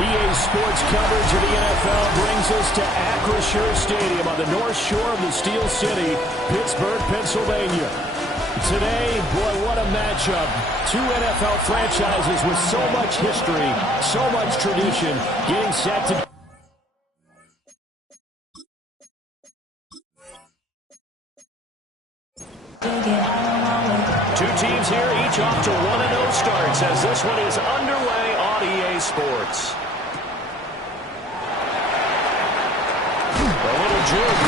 EA Sports coverage of the NFL brings us to Acrisure Stadium on the north shore of the Steel City, Pittsburgh, Pennsylvania. Today, boy, what a matchup. Two NFL franchises with so much history, so much tradition, getting set to... Two teams here, each off to 1-0 starts as this one is underway on EA Sports. A little jig.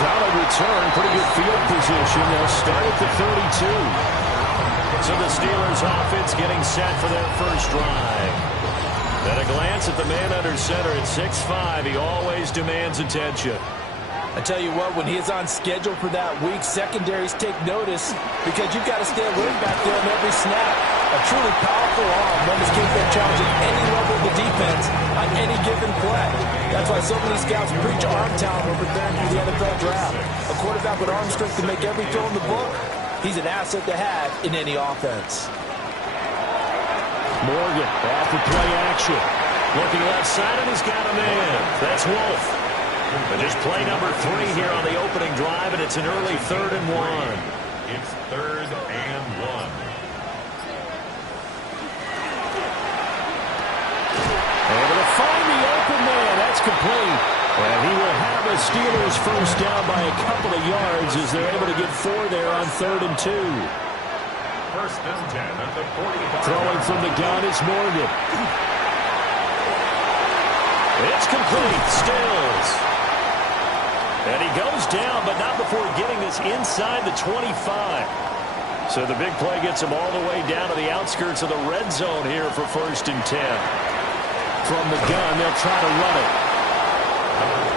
Solid return, pretty good field position. They'll start at the 32. So the Steelers offense getting set for their first drive. At a glance at the man under center at 6'5", he always demands attention. I tell you what, when he is on schedule for that week, secondaries take notice because you've got to stay alert back there on every snap. A truly powerful arm, one that's capable of challenging any level of the defense on any given play. That's why so many scouts preach arm talent over there through the NFL draft. A quarterback with arm strength to make every throw in the book, he's an asset to have in any offense. Morgan off the play action. Looking left side, and he's got a man. That's Wolf. But just play number 3 here on the opening drive, and it's an early 3rd and 1. It's 3rd and 1. Able to find the open man. That's complete. And he will have a Steelers first down by a couple of yards as they're able to get 4 there on 3rd and 2. First and 10 at the 45. Throwing from the gun is Morgan. It's complete. Stills. And he goes down, but not before getting this inside the 25. So the big play gets him all the way down to the outskirts of the red zone here for first and 10. From the gun, they'll try to run it.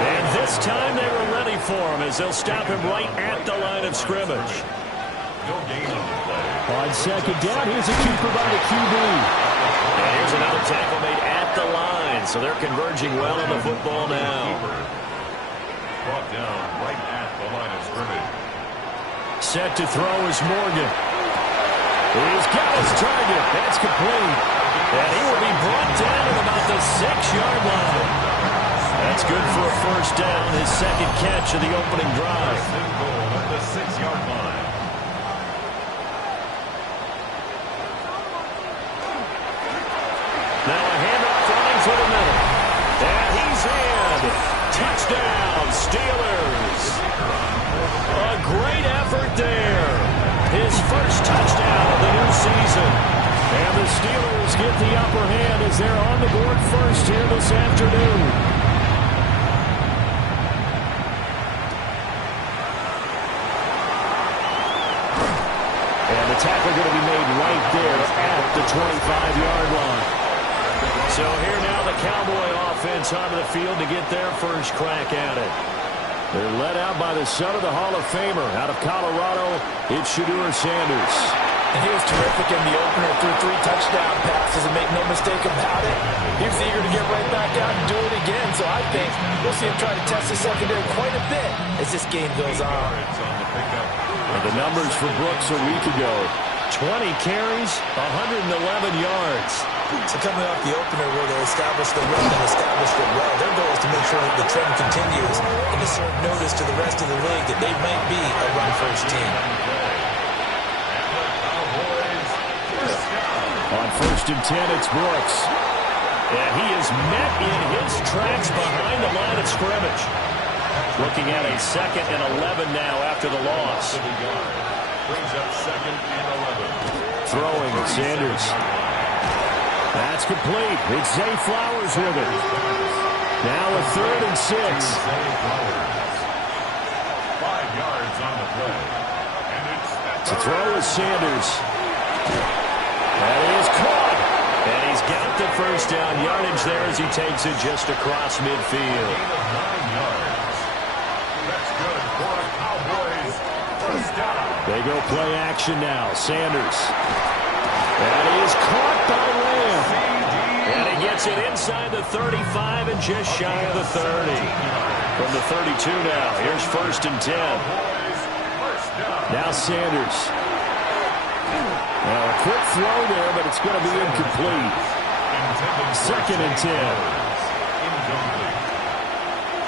And this time they were ready for him as they'll stop him right at the line of scrimmage. No gain on the play. On second down, here's a keeper by the QB. And here's another tackle made at the line, so they're converging well on the football now. Brought down right at the line of scrimmage. Set to throw is Morgan. He's got his target. That's complete. And he will be brought down at about the 6-yard line. That's good for a first down, his second catch of the opening drive. Goal at the 6-yard line. Now a handoff running for the middle. And he's in. Touchdown, Steelers. A great effort there. His first touchdown of the new season. And the Steelers get the upper hand as they're on the board first here this afternoon. And the tackle going to be made right there at the 25-yard line. So here now the Cowboy offense onto the field to get their first crack at it. They're led out by the son of the Hall of Famer out of Colorado. It's Shedeur Sanders. And he was terrific in the opener through 3 touchdown passes, and make no mistake about it. He was eager to get right back out and do it again. So I think we'll see him try to test the secondary quite a bit as this game goes on. And the numbers for Brooks a week ago. 20 carries, 111 yards. So coming off the opener where they established the run and established it well, their goal is to make sure that the trend continues and to serve notice to the rest of the league that they might be a run-first team. On first and 10, it's Brooks. And he is met in his tracks behind the line of scrimmage. Looking at a 2nd and 11 now after the loss. Brings up 2nd and 11. Throwing, Sanders. That's complete. It's Zay Flowers with it. Now a 3rd and 6. 5 yards on the play. And it's to throw is Sanders. That is caught. And he's got the first down yardage there as he takes it just across midfield. Gain of 9 yards. That's good for a Cowboys first down. They go play action now. Sanders. And he is caught by Lamb. And he gets it inside the 35 and just shy of the 30. From the 32 now. Here's 1st and 10. Now Sanders. Now a quick throw there, but it's going to be incomplete. 2nd and 10. Incomplete.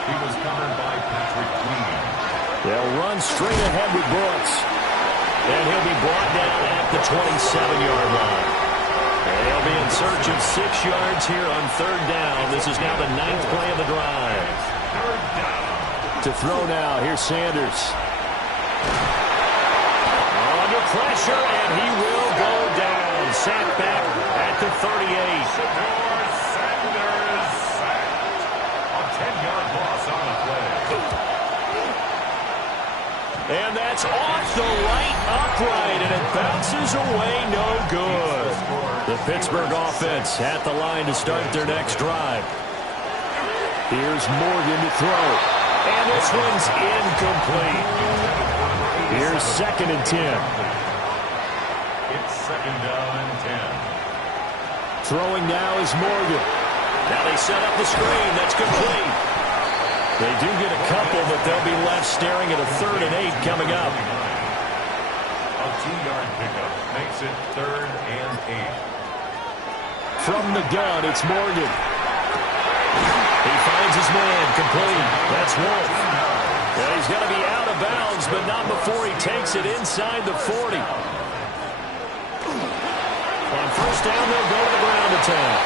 He was covered by Patrick Queen. They'll run straight ahead with Brooks. And he'll be brought down at the 27-yard line. And he'll be in search of 6 yards here on 3rd down. This is now the 9th play of the drive. To throw now, here's Sanders. Under pressure, and he will go down. Sacked back at the 38. Sanders sacked. A 10-yard loss on the play. And that's off the right upright, and it bounces away no good. The Pittsburgh offense at the line to start their next drive. Here's Morgan to throw. And this one's incomplete. Here's 2nd and 10. It's 2nd down and 10. Throwing now is Morgan. Now they set up the screen. That's complete. They do get a couple, but they'll be left staring at a 3rd and 8 coming up. A 2-yard pickup makes it 3rd and 8. From the gun, it's Morgan. He finds his man, complete. That's Wolf. And he's going to be out of bounds, but not before he takes it inside the 40. On 1st down, they'll go to the ground attack.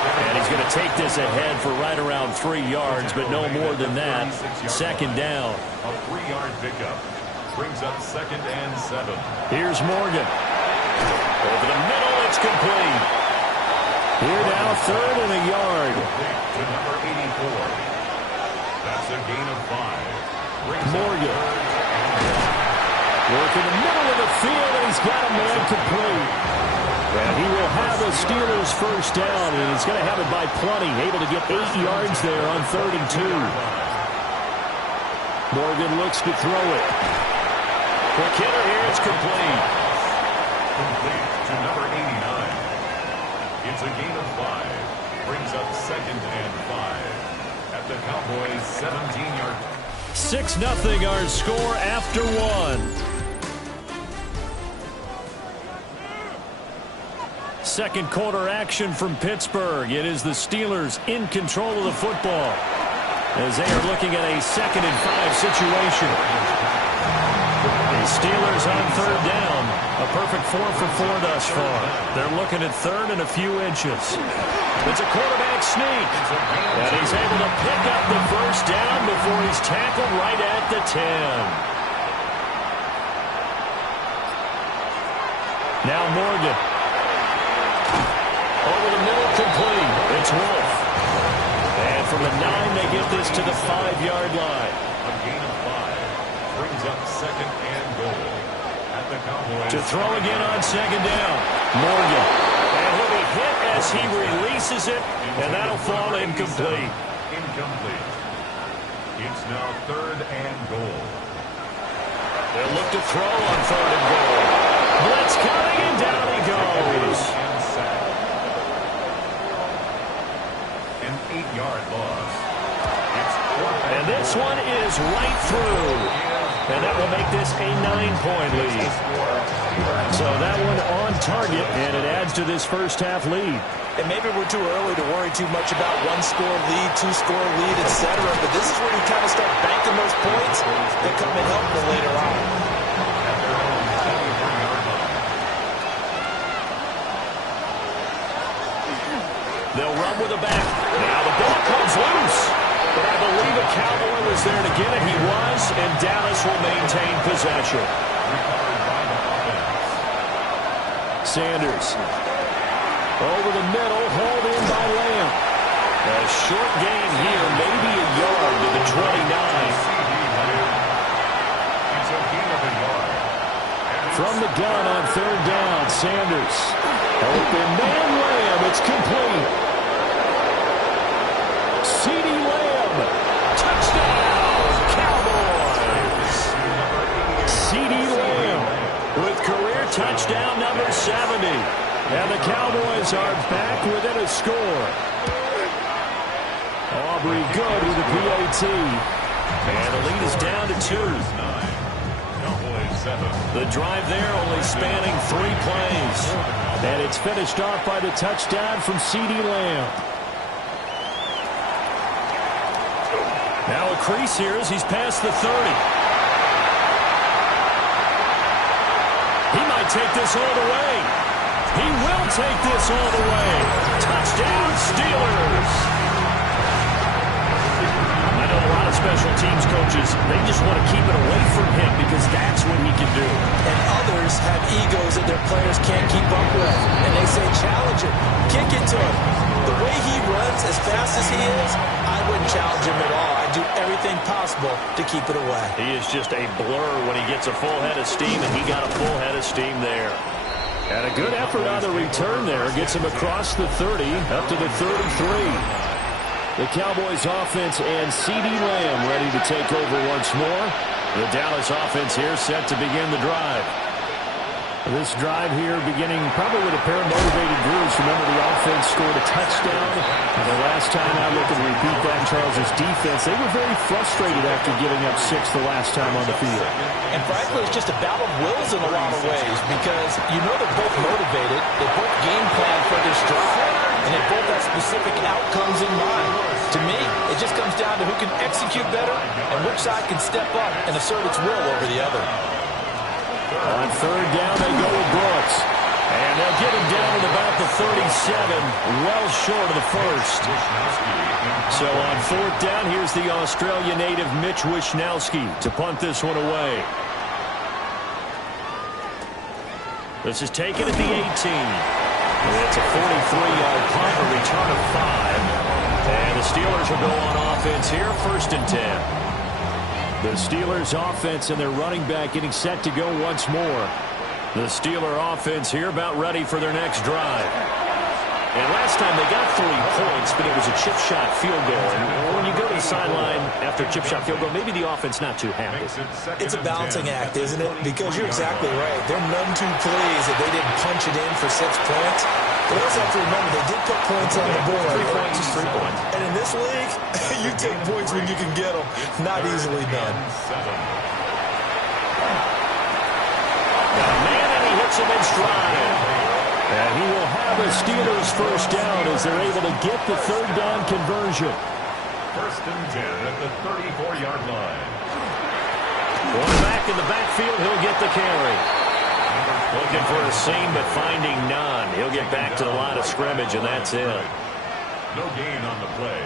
And he's going to take this ahead for right around 3 yards, but no more than that. 2nd down. A 3-yard pickup brings up 2nd and 7. Here's Morgan. Over the middle, it's complete. Here now, 3rd and a yard. To number 84. That's a gain of 5. Morgan. Work in the middle of the field, and he's got a man complete. And he will have the Steelers' first down, and he's going to have it by plenty. Able to get 8 yards there on 3rd and 2. Morgan looks to throw it. Quick hitter here, it's complete. Complete to number 89. It's a gain of 5. Brings up 2nd and 5. At the Cowboys' 17-yard. 6-0 our score after 1. Second quarter action from Pittsburgh. It is the Steelers in control of the football as they are looking at a 2nd and 5 situation. The Steelers on 3rd down. A perfect 4 for 4 thus far. They're looking at 3rd and a few inches. It's a quarterback sneak. And he's able to pick up the first down before he's tackled right at the 10. Now Morgan. Over the middle, complete. It's Wolf. And from the 9, they get this to the 5-yard line. A gain of 5. Brings up 2nd and goal. At the Cowboys. To throw again on 2nd down. Morgan. And he'll be hit as he releases it. And that'll fall incomplete. Incomplete. It's now 3rd and goal. They'll look to throw on 3rd and goal. Blitz coming, and down he goes. An 8-yard loss. And this one is right through. And that will make this a 9-point lead. So that one on target, and it adds to this first half lead. And maybe we're too early to worry too much about 1-score lead, 2-score lead, etc. But this is where you kind of start banking those points that come in helpful later on. They'll run with a back. Now the ball comes loose. But I believe a Cowboy was there to get it. He was, and Dallas will maintain possession. Sanders. Over the middle, hauled in by Lamb. A short gain here, maybe a yard to the 29. From the gun on third down, Sanders. Open man Lamb. It's complete. C.D. Lamb. Touchdown, Cowboys. C.D. Lamb with career touchdown number 70. And the Cowboys are back within a score. Aubrey good with the PAT. And the lead is down to 2. The drive there only spanning 3 plays. And it's finished off by the touchdown from C.D. Lamb. Now a crease here as he's past the 30. He might take this all the way. He will take this all the way. Touchdown, Steelers. I know a lot of special teams coaches, they just want to keep it away from him because that's what he can do. And others have egos that their players can't keep up with. And they say, challenge him, kick it to him. The way he runs as fast as he is, I wouldn't challenge him at all. I'd do everything possible to keep it away. He is just a blur when he gets a full head of steam, and he got a full head of steam there. And a good effort on the return there. Gets him across the 30, up to the 33. The Cowboys offense and C.D. Lamb ready to take over once more. The Dallas offense here set to begin the drive. This drive here beginning probably with a pair of motivated groups. Remember, the offense scored a touchdown. And the last time I looked and repeat that, Charles' defense, they were very frustrated after giving up 6 the last time on the field. And frankly, it's just a battle of wills in a lot of ways because you know they're both motivated. They both game plan for this drive. And they both have specific outcomes in mind. To me, it just comes down to who can execute better and which side can step up and assert its will over the other. On third down, they go with Brooks. And they'll get him down at about the 37, well short of the first. So on fourth down, here's the Australia native Mitch Wishnowsky to punt this one away. This is taken at the 18. It's a 43-yard punt, a return of 5. And the Steelers will go on offense here, 1st and 10. The Steelers offense and their running back getting set to go once more. The Steeler offense here about ready for their next drive. And last time they got 3 points, but it was a chip shot field goal. And when you go to the sideline after a chip shot field goal, maybe the offense not too happy. It's a balancing act, isn't it? Because you're exactly right. They're none too pleased that they didn't punch it in for 6 points. They also have to remember they did put points on the board. 3 points is 3 points. And in this league, you take points when you can get them. Not easily done. Got a man and he hits him in stride. And he will have a Steelers first down as they're able to get the third down conversion. 1st and 10 at the 34-yard line. One back in the backfield, he'll get the carry. Looking for a seam, but finding none. He'll get back to the line of scrimmage, and that's it. No gain on the play.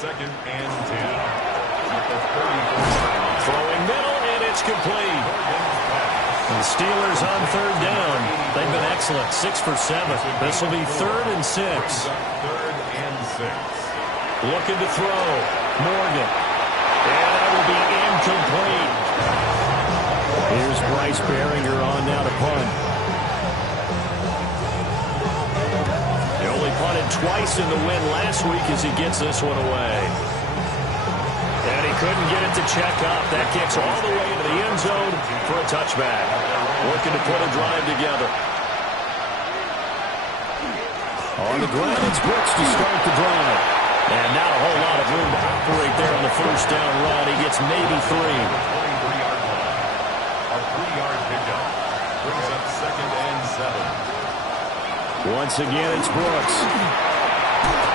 2nd and 10. At the 34-yard line. Throwing middle, and it's complete. The Steelers on third down. They've been excellent, 6 for 7. This will be 3rd and 6. 3rd and 6. Looking to throw. Morgan. And that will be incomplete. Here's Bryce Behringer on now to punt. He only punted twice in the win last week as he gets this one away. And he couldn't get it to check up. That kicks all the way into the end zone for a touchback. Looking to put a drive together. On the ground, it's Brooks to start the drive. And not a whole lot of room to operate there on the first down run. He gets maybe 3. 23-yard line. A 3-yard pickup. Brings up 2nd and 7. Once again, it's Brooks.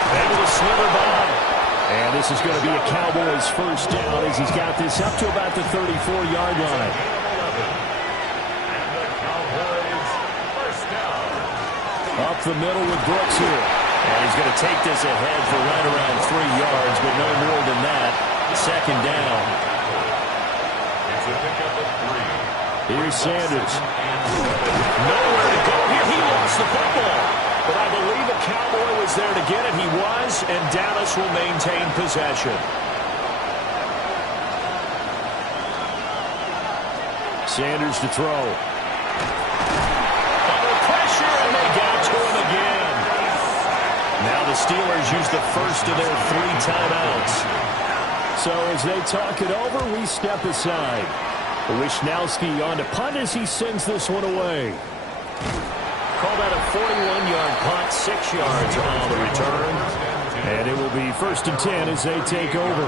Able to slither by. And this is going to be a Cowboys first down as he's got this up to about the 34-yard line. And the Cowboys first down. Up the middle with Brooks here. And he's going to take this ahead for right around 3 yards, but no more than that. 2nd down. It's a pickup of 3. Here's Sanders. Nowhere to go here. He lost the football. But I believe a Cowboy was there to get it. He was, and Dallas will maintain possession. Sanders to throw. Steelers use the first of their 3 timeouts. So as they talk it over, we step aside. Wishnowski on to punt as he sends this one away. Called out a 41-yard punt, 6 yards on the return. And it will be 1st and 10 as they take over.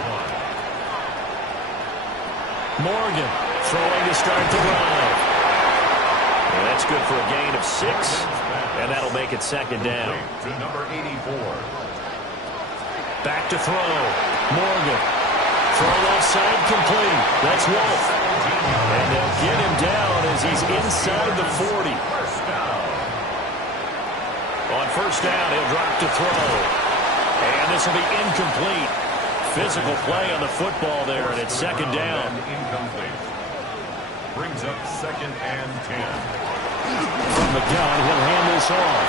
Morgan throwing to start the drive. And that's good for a gain of 6. And that'll make it 2nd down. To number 84. Back to throw. Morgan. Throw offside complete. That's Wolf. And they'll get him down as he's inside the 40. On 1st down, he'll drop to throw. And this will be incomplete. Physical play on the football there, and it's 2nd down. Incomplete. Brings up 2nd and 10. From the gun, he'll hand this off.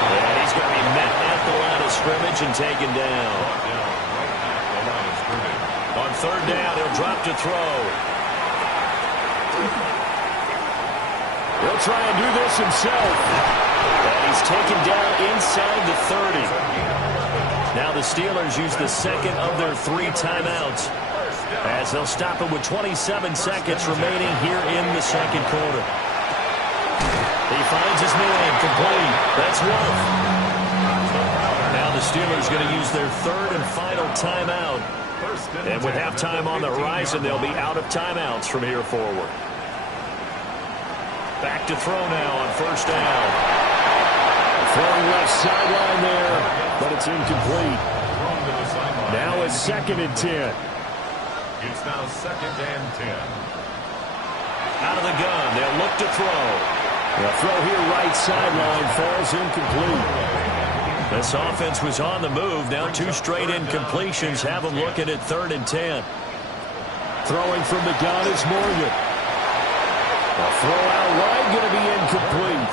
And he's going to be met at the line of scrimmage and taken down. On 3rd down, he'll drop to throw. He'll try and do this himself. And he's taken down inside the 30. Now the Steelers use the 2nd of their 3 timeouts as they'll stop it with 27 seconds remaining here in the 2nd quarter. He finds his man complete. That's Wolf. Now the Steelers going to use their 3rd and final timeout. And with halftime on the horizon, they'll be out of timeouts from here forward. Back to throw now on 1st down. Throwing left sideline there, but it's incomplete. Now it's 2nd and 10. It's now 2nd and 10. Out of the gun, they'll look to throw. The throw here right sideline falls incomplete. This offense was on the move. Now 2 straight incompletions have them looking at 3rd and 10. Throwing from the gun is Morgan. A throw out wide going to be incomplete.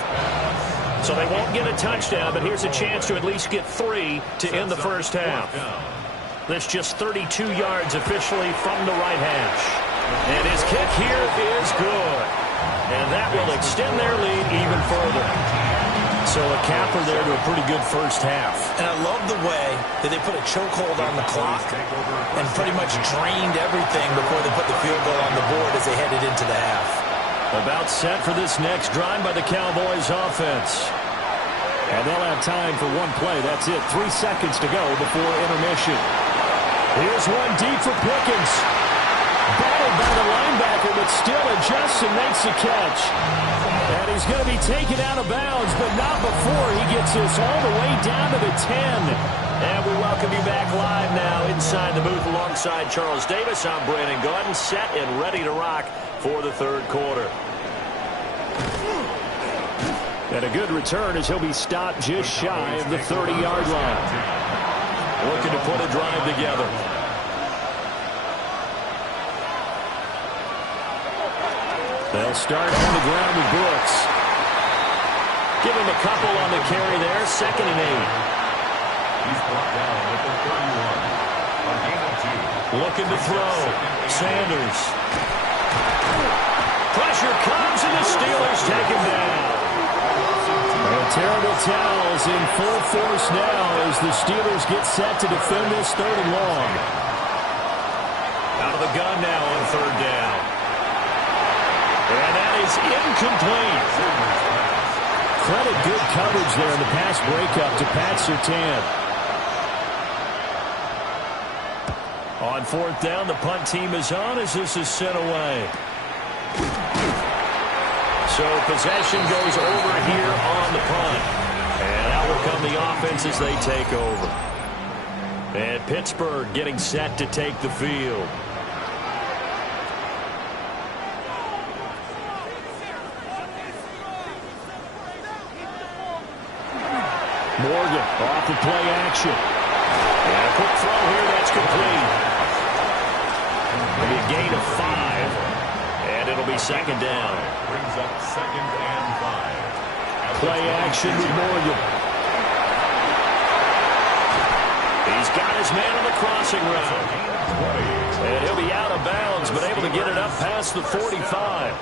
So they won't get a touchdown, but here's a chance to at least get 3 to end the 1st half. That's just 32 yards officially from the right hash. And his kick here is good. And that will extend their lead even further. So a capper there to a pretty good 1st half. And I love the way that they put a chokehold on the clock and pretty much drained everything before they put the field goal on the board as they headed into the half. About set for this next drive by the Cowboys offense. And they'll have time for one play. That's it. 3 seconds to go before intermission. Here's one deep for Pickens. Battled by the linebacker, but still adjusts and makes the catch. And he's going to be taken out of bounds, but not before he gets this all the way down to the 10. And we welcome you back live now inside the booth alongside Charles Davis. I'm Brandon Gaudin, set and ready to rock for the 3rd quarter. And a good return as he'll be stopped just shy of the 30-yard line. Looking to put a drive together. They'll start on the ground with Brooks. Give him a couple on the carry there. 2nd and 8. He's brought down at the 31. A gain of 2. Looking to throw. Sanders. Pressure comes, and the Steelers take him down. And terrible towels in full force now as the Steelers get set to defend this 3rd and long. Out of the gun now on 3rd down. And that is incomplete. Credit good coverage there in the pass breakup to Pat Surtain. On 4th down, the punt team is on as this is sent away. So possession goes over here on the punt. And out will come the offense as they take over. And Pittsburgh getting set to take the field. Morgan off the play action. And a quick throw here, that's complete. It'll be a gain of 5. And it'll be 2nd down. Brings up 2nd and 5. Play action with Morgan. He's got his man on the crossing route. And he'll be out of bounds, but able to get it up past the 45.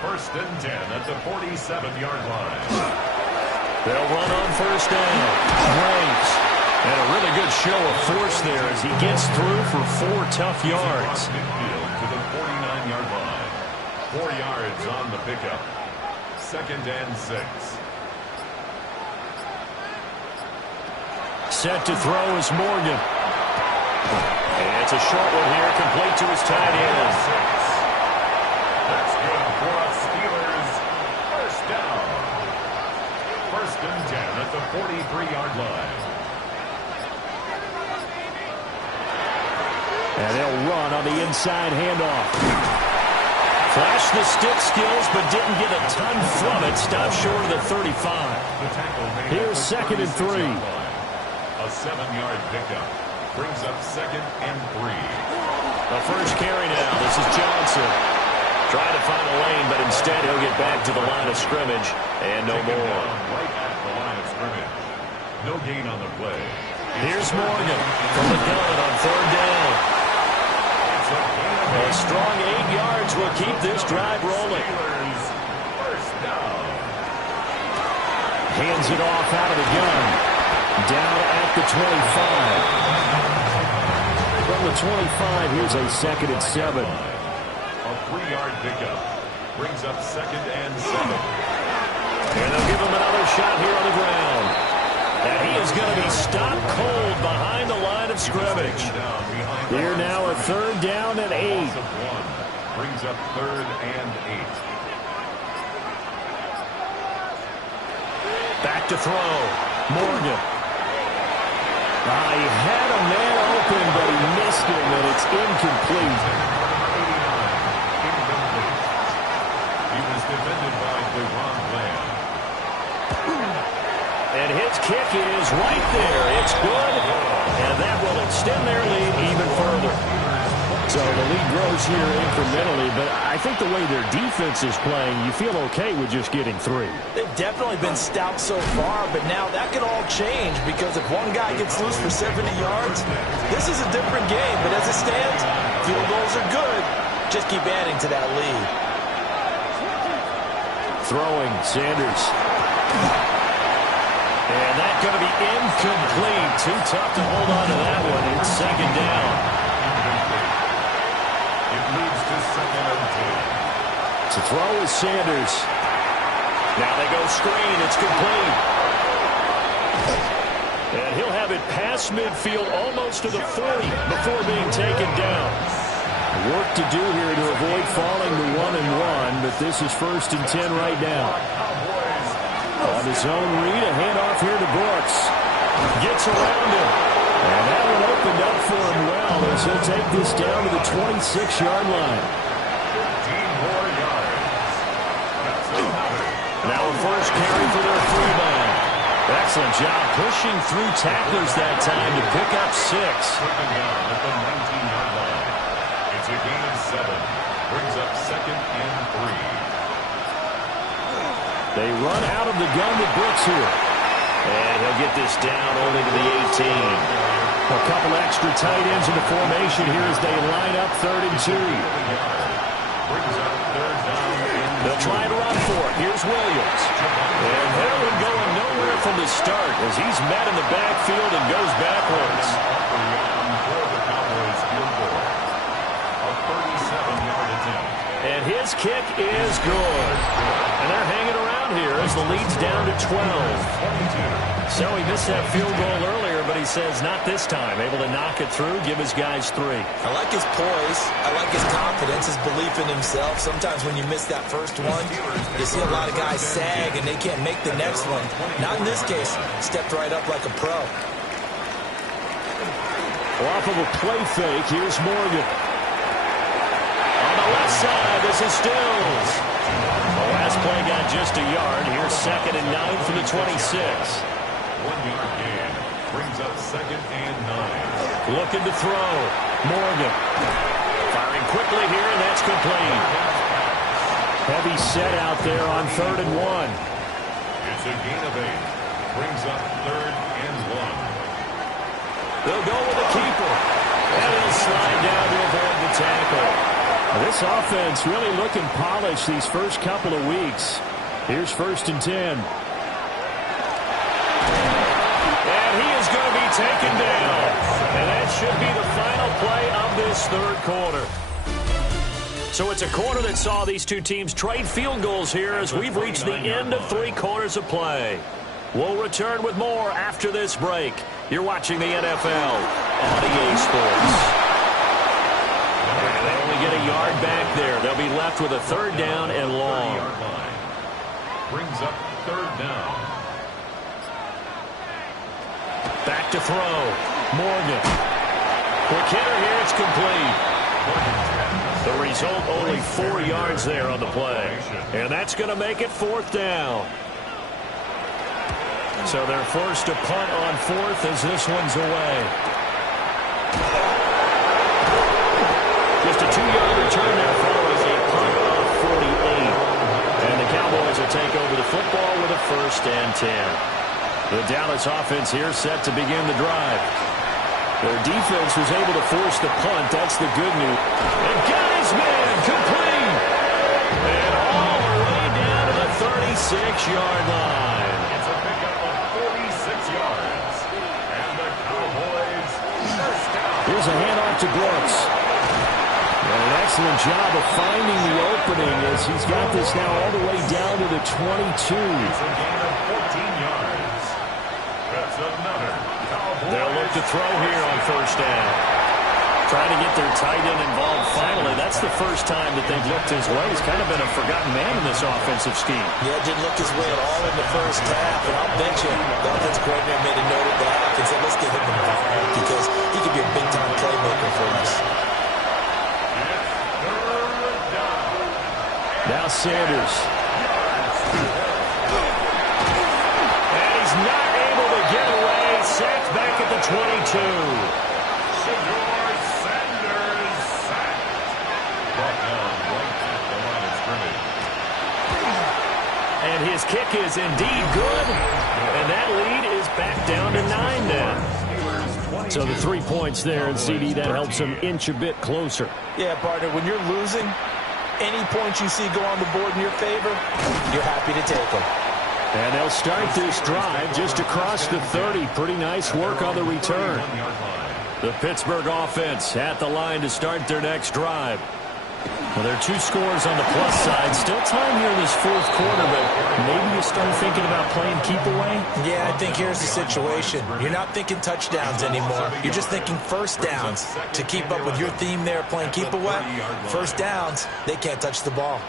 1st and 10 at the 47-yard line. They'll run on first down. Graves. And a really good show of force there as he gets through for 4 tough yards. Midfield to the 49-yard line. 4 yards on the pickup. 2nd and 6. Set to throw is Morgan. And it's a short one here, complete to his tight end. That's good for us Steelers. First down. 1st and 10 at the 43-yard line. And they'll run on the inside handoff. Flashed the stick skills, but didn't get a ton from it. Stopped short of the 35. The tackle made Here's at the 2nd and 3. 36-yard line. A 7-yard pickup. Brings up 2nd and 3. The first carry now. This is Johnson. Trying to find a lane, but instead he'll get back to the line of scrimmage. And no Taken more. down right at the line of scrimmage. No gain on the play. Here's Morgan from the gun on 3rd down. A strong 8 yards will keep this drive rolling. Steelers, first down. Hands it off out of the gun. Down at the 25. From the 25, here's a 2nd and 7. A 3-yard pickup. Brings up 2nd and 7. And they'll give him another shot here on the ground. And he is going to be stopped cold behind the line of scrimmage. Here now a 3rd down and 8. Loss of 1. Brings up 3rd and 8. Back to throw. Morgan. He had a man open, but he missed him, and it's incomplete. 89. Incomplete. He was defended by DeRon Bland. And his kick is right there. It's good, and that will extend their lead even further. So the lead grows here incrementally, but I think the way their defense is playing, you feel okay with just getting 3. They've definitely been stout so far, but now that could all change because if one guy gets loose for 70 yards, this is a different game. But as it stands, field goals are good. Just keep adding to that lead. Throwing, Sanders. And that's going to be incomplete. Too tough to hold on to that one. It's 2nd down. It moves to 2nd and 2. To throw is Sanders. Now they go screen. It's complete. And he'll have it past midfield almost to the 40 before being taken down. Work to do here to avoid falling to 1-1, but this is 1st and 10 right now. On his own read, a handoff here to Brooks. Gets around him. And that one opened up for him well as he'll take this down to the 26-yard line. 15 more yards. That's another. Now a first carry for their 3-man. Excellent job pushing through tacklers that time to pick up 6. Taken down at the 19-yard line. It's a gain of 7. Brings up 2nd and 3. They run out of the gun with Brooks here. And he'll get this down only to the 18. A couple extra tight ends in the formation here as they line up 3rd and 2. Brings up 3rd down. They'll try to run for it. Here's Williams. And that one going nowhere from the start as he's met in the backfield and goes backwards. For the Cowboys field goal. A 37-yard attempt. And his kick is good. And they're hanging around here as the lead's down to 12. So he missed that field goal earlier, but he says not this time. Able to knock it through, give his guys 3. I like his poise. I like his confidence, his belief in himself. Sometimes when you miss that first one, you see a lot of guys sag and they can't make the next one. Not in this case. Stepped right up like a pro. Off of a play fake, here's Morgan. On the left side, this is Stills. The last play got just a yard. Here's 2nd and 9 from the 26. 1-yard gain. Brings up 2nd and 9. Looking to throw. Morgan. Firing quickly here, and that's complete. Heavy set out there on 3rd and 1. It's a gain of 8. Brings up 3rd and 1. They'll go with the keeper. And he'll slide down to avoid the tackle. This offense really looking polished these first couple of weeks. Here's 1st and 10. taken down. And that should be the final play of this third quarter. So it's a quarter that saw these two teams trade field goals here as we've reached the end of 3 quarters of play. We'll return with more after this break. You're watching the NFL on EA Sports. And they only get a yard back there. They'll be left with a third down and long. Brings up third down. Back to throw. Morgan. Quick hitter here. It's complete. The result, only 4 yards there on the play. And that's going to make it 4th down. So they're forced to punt on 4th as this one's away. Just a 2-yard return there following a punt of 48. And the Cowboys will take over the football with a 1st and 10. The Dallas offense here set to begin the drive. Their defense was able to force the punt. That's the good news. And got his man complete. And all the way down to the 36-yard line. It's a pickup of 46 yards. And the Cowboys first down. Here's a handoff to Brooks. And an excellent job of finding the opening as he's got this now all the way down to the 22. It's a gain of 14 yards. That's another Cowboys. They'll look to throw here on 1st down. Trying to get their tight end involved finally. That's the first time that they've looked his way. He's kind of been a forgotten man in this offensive scheme. Yeah, didn't look his way at all in the first half. And I'll bet you the offensive coordinator made a note of that and said, let's get him involved because he could be a big-time playmaker for us. Now Sanders. And he's not able to get away. Sacked back at the 22. Sanders sacked. Brought down right at the line of scrimmage. And his kick is indeed good. And that lead is back down to 9 now. So the 3 points there, and CD, that helps him inch a bit closer. Yeah, partner, when you're losing, any points you see go on the board in your favor, you're happy to take them. And they'll start this drive just across the 30. Pretty nice work on the return. The Pittsburgh offense at the line to start their next drive. Well, there are 2 scores on the plus side. Still time here in this 4th quarter, but maybe you start thinking about playing keep away? Yeah, I think here's the situation. You're not thinking touchdowns anymore. You're just thinking 1st downs. To keep up with your theme there, playing keep away, 1st downs, they can't touch the ball.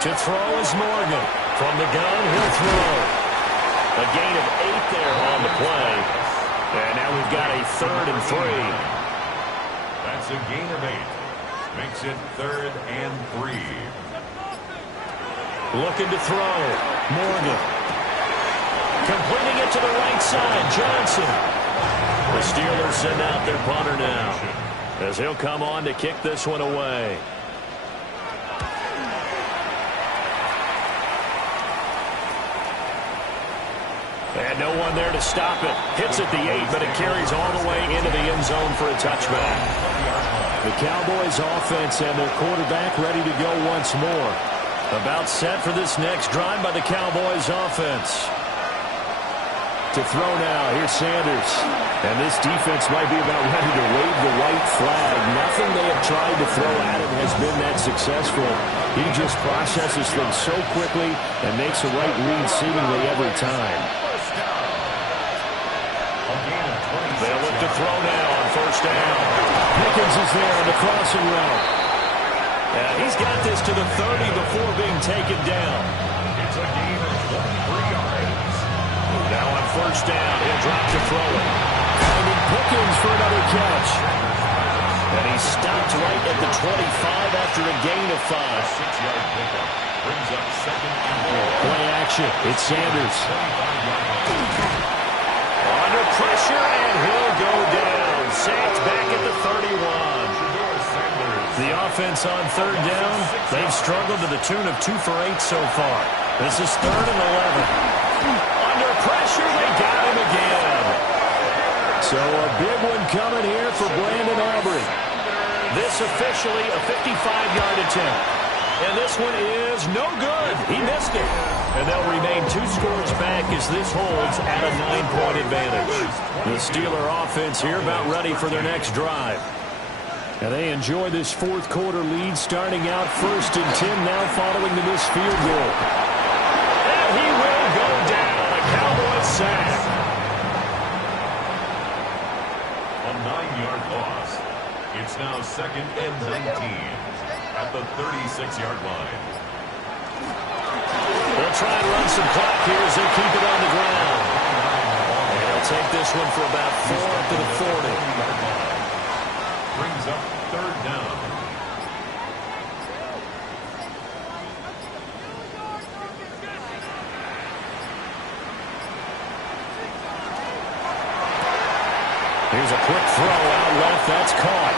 To throw is Morgan. From the gun, he'll throw. A gain of 8 there on the play. And now we've got a 3rd and 3. That's a gain of 8. Makes it 3rd and 3. Looking to throw. Morgan. Completing it to the right side. Johnson. The Steelers send out their punter now, as he'll come on to kick this one away. And no one there to stop it. Hits at the 8, but it carries all the way into the end zone for a touchback. The Cowboys offense and their quarterback ready to go once more. About set for this next drive by the Cowboys offense. To throw now, here's Sanders. And this defense might be about ready to wave the white flag. Nothing they have tried to throw at him has been that successful. He just processes things so quickly and makes a right read seemingly every time. They'll look to throw now on 1st down. Pickens is there on the crossing route. And he's got this to the 30 before being taken down. It's a gain of 23 yards. Now on 1st down, he'll drop to throw it. Finding Pickens for another catch. And he's stopped right at the 25 after a gain of 5. 6-yard pickup brings up 2nd and 4. Play action. It's Sanders. Under pressure, and he'll go down. Sacked back at the 31. The offense on 3rd down, they've struggled to the tune of 2 for 8 so far. This is 3rd and 11. Under pressure, they got him again. So a big one coming here for Brandon Aubrey. This officially a 55-yard attempt. And this one is no good. He missed it. And they'll remain 2 scores back as this holds at a 9-point advantage. The Steeler offense here about ready for their next drive. And they enjoy this fourth quarter lead, starting out 1st and 10 now following the missed field goal. And he will go down. A Cowboys sack. A 9-yard loss. It's now 2nd and 19 at the 36-yard line. They'll try and run some clock here as they keep it on the ground. And they'll take this one for about 4 up to the 40. Brings up 3rd down. Here's a quick throw out left. That's caught.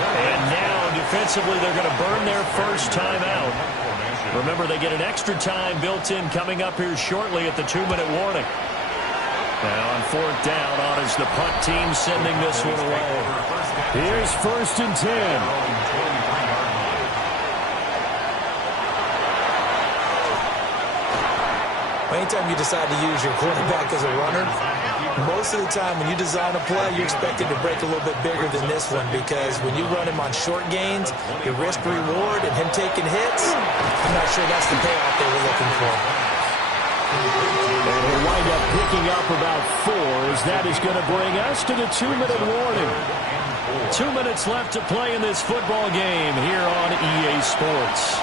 And now defensively they're going to burn their first time out. Remember, they get an extra time built in coming up here shortly at the 2-minute warning. Now on 4th down, on is the punt team sending this one away. Here's 1st and 10. Anytime you decide to use your quarterback as a runner, most of the time when you design a play, you're expected to break a little bit bigger than this one, because when you run him on short gains, your risk-reward and him taking hits, I'm not sure that's the payoff they were looking for. And he'll wind up picking up about 4, as that is going to bring us to the 2-minute warning. 2 minutes left to play in this football game here on EA Sports.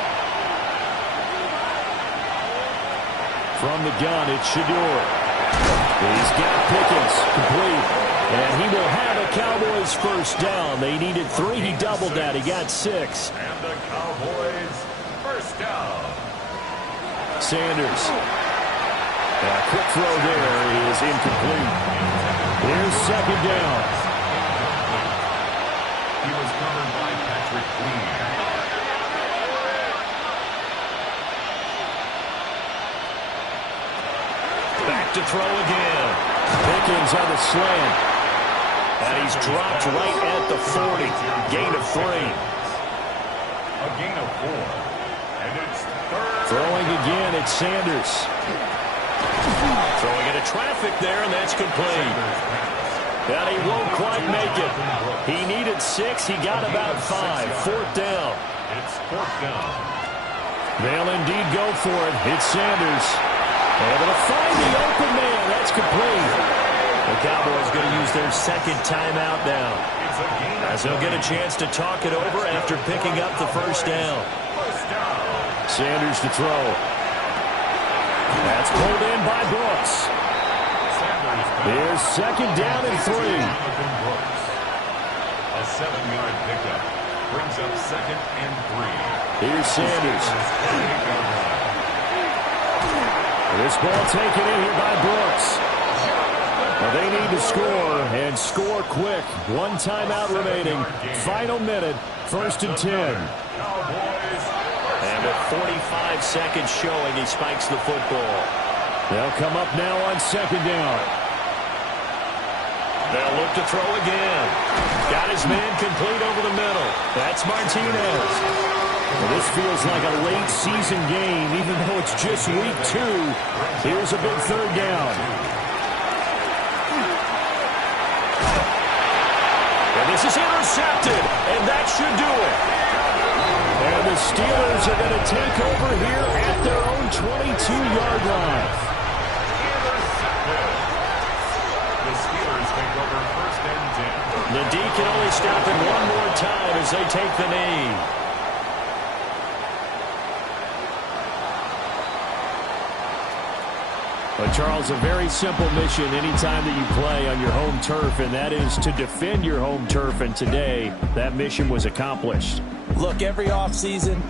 From the gun, it's Shador. He's got Pickens complete. And he will have a Cowboys first down. They needed 3. He doubled that. He got 6. And the Cowboys first down. Sanders. A quick throw there is incomplete. Here's 2nd down. He was covered by Patrick Queen. Back to throw again. Pickens on the slant. And he's dropped right at the 40. Gain of 3. A gain of 4. And it's 3rd. Throwing again, it's Sanders. Throwing into traffic there, and that's complete. And he won't quite make it. He needed 6. He got about 5. 4th down. It's 4th down. They'll indeed go for it. It's Sanders. Able to find the open man. That's complete. The Cowboys going to use their 2nd timeout now, as they'll get a chance to talk it over after picking up the first down. Sanders to throw. That's pulled in by Brooks. Here's 2nd down and 3. A 7-yard pickup brings up 2nd and 3. Here's Sanders. This ball taken in here by Brooks. Well, they need to score, and score quick. 1 timeout remaining. Final minute, 1st and 10. And with 45 seconds showing, he spikes the football. They'll come up now on 2nd down. They'll look to throw again. Got his man complete over the middle. That's Martinez. Well, this feels like a late season game, even though it's just week 2. Here's a big 3rd down. And this is intercepted, and that should do it. And the Steelers are going to take over here at their own 22-yard line. The Steelers take over 1st and 10. The D can only stop it one more time as they take the knee. But, Charles, a very simple mission anytime that you play on your home turf, and that is to defend your home turf. And today, that mission was accomplished. Look, every offseason,